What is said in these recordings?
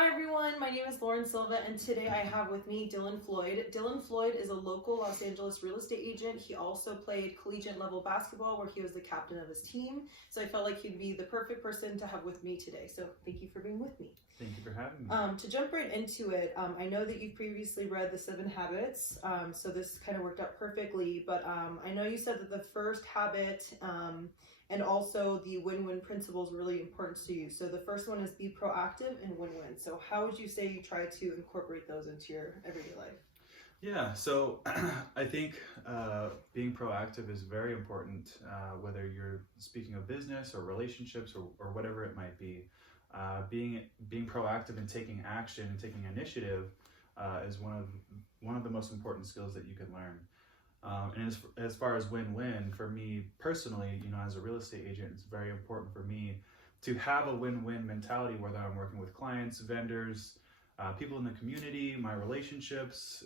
Hi everyone, my name is Lauren Silva and today I have with me Dylan Floyd. Dylan Floyd is a local Los Angeles real estate agent. He also played collegiate level basketball where he was the captain of his team. So I felt like he'd be the perfect person to have with me today. So thank you for being with me. Thank you for having me. To jump right into it, I know that you previously read The 7 Habits, so this kind of worked out perfectly, but I know you said that the first habit and also the win-win principle is really important to you. So the first one is be proactive and win-win. So how would you say you try to incorporate those into your everyday life? Yeah, so I think being proactive is very important, whether you're speaking of business or relationships or whatever it might be. Being proactive and taking action and taking initiative is one of the most important skills that you can learn. And as far as win-win, for me personally, as a real estate agent, it's very important for me to have a win-win mentality, whether I'm working with clients, vendors, people in the community, my relationships.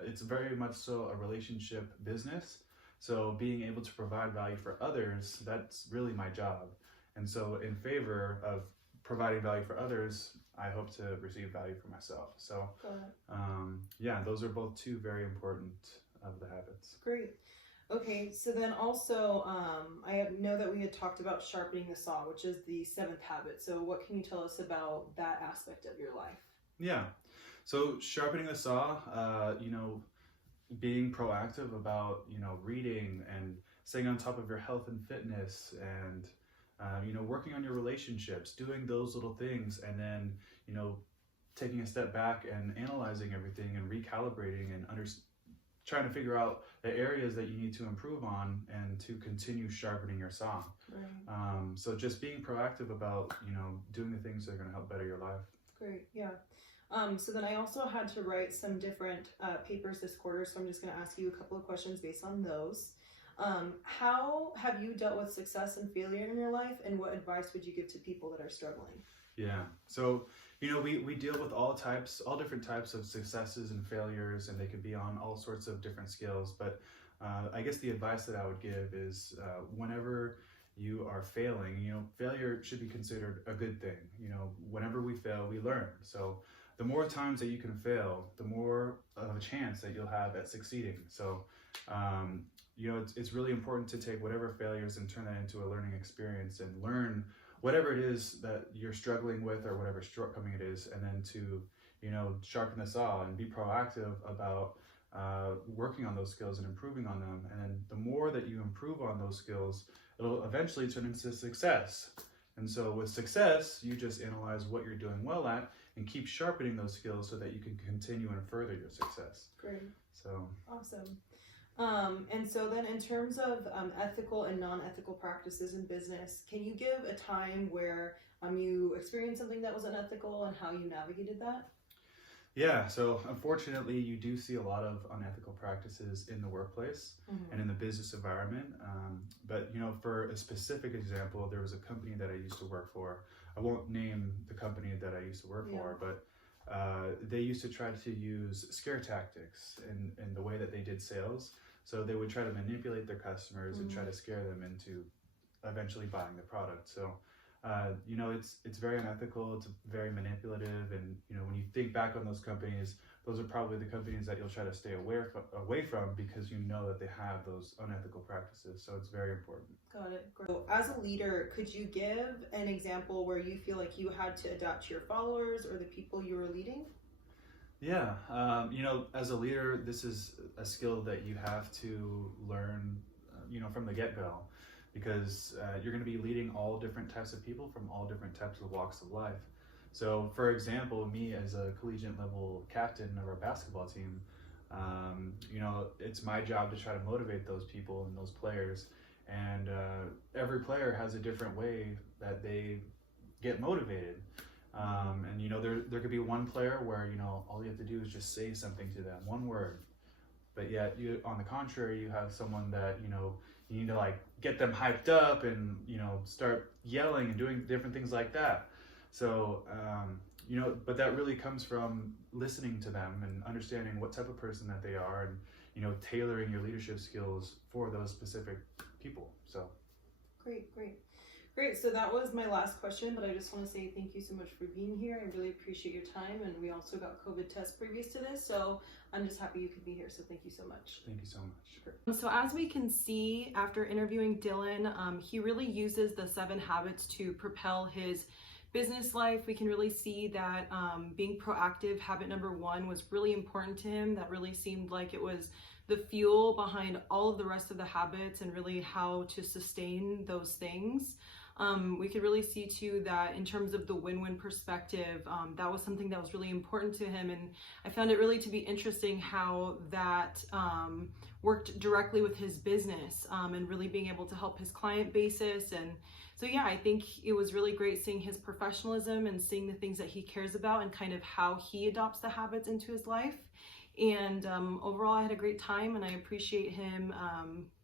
It's very much so a relationship business. So being able to provide value for others, that's really my job. And so in favor of providing value for others, I hope to receive value for myself. So yeah, those are both two very important of the habits. Great. Okay, so then also I know that we had talked about sharpening the saw, which is the 7th habit. So what can you tell us about that aspect of your life? Yeah, so sharpening the saw, being proactive about, reading and staying on top of your health and fitness and, working on your relationships, doing those little things, and then, taking a step back and analyzing everything and recalibrating and trying to figure out the areas that you need to improve on and to continue sharpening your saw. Right. So just being proactive about, doing the things that are going to help better your life. Great, yeah. So then I also had to write some different papers this quarter, so I'm just going to ask you a couple of questions based on those. How have you dealt with success and failure in your life, and what advice would you give to people that are struggling? Yeah, so we deal with all different types of successes and failures, and they could be on all sorts of different skills. But I guess the advice that I would give is whenever you are failing, failure should be considered a good thing. Whenever we fail, we learn. So the more times that you can fail, the more of a chance that you'll have at succeeding. So it's really important to take whatever failures and turn that into a learning experience and learn whatever it is that you're struggling with or whatever shortcoming it is, and then to, sharpen the saw and be proactive about working on those skills and improving on them. And then the more that you improve on those skills, it'll eventually turn into success. And so with success, you just analyze what you're doing well at and keep sharpening those skills so that you can continue and further your success. Great. So awesome. And so then in terms of ethical and non-ethical practices in business, can you give a time where you experienced something that was unethical and how you navigated that? Yeah, so unfortunately you do see a lot of unethical practices in the workplace and in the business environment. But for a specific example, there was a company that I used to work for. I won't name the company that I used to work for, but they used to try to use scare tactics in the way that they did sales. So they would try to manipulate their customers and try to scare them into eventually buying the product. So, it's very unethical, it's very manipulative. And, when you think back on those companies, those are probably the companies that you'll try to stay away from because you know that they have those unethical practices. So it's very important. Got it. Great. So as a leader, could you give an example where you feel like you had to adapt to your followers or the people you were leading? Yeah, as a leader, this is a skill that you have to learn, from the get-go, because you're going to be leading all different types of people from all different types of walks of life. So, for example, me as a collegiate level captain of our basketball team, it's my job to try to motivate those people and those players. And every player has a different way that they get motivated. And there could be one player where all you have to do is just say something to them, one word. But yet on the contrary, you have someone that you need to get them hyped up and start yelling and doing different things like that. So but that really comes from listening to them and understanding what type of person that they are, and tailoring your leadership skills for those specific people. So great. Great, so that was my last question, but I just want to say thank you so much for being here. I really appreciate your time, and we also got COVID tests previous to this, so I'm just happy you could be here, so thank you so much. Thank you so much. So as we can see after interviewing Dylan, he really uses the 7 habits to propel his business life. We can really see that being proactive, habit number 1, was really important to him. That really seemed like it was the fuel behind all of the rest of the habits and really how to sustain those things. We could really see too that in terms of the win-win perspective, that was something that was really important to him, and I found it really to be interesting how that worked directly with his business and really being able to help his client basis. And so yeah, I think it was really great seeing his professionalism and seeing the things that he cares about and kind of how he adopts the habits into his life. And overall, I had a great time, and I appreciate him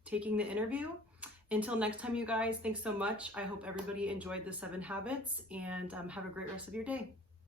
taking the interview. Until next time, you guys, thanks so much. I hope everybody enjoyed the 7 habits, and have a great rest of your day.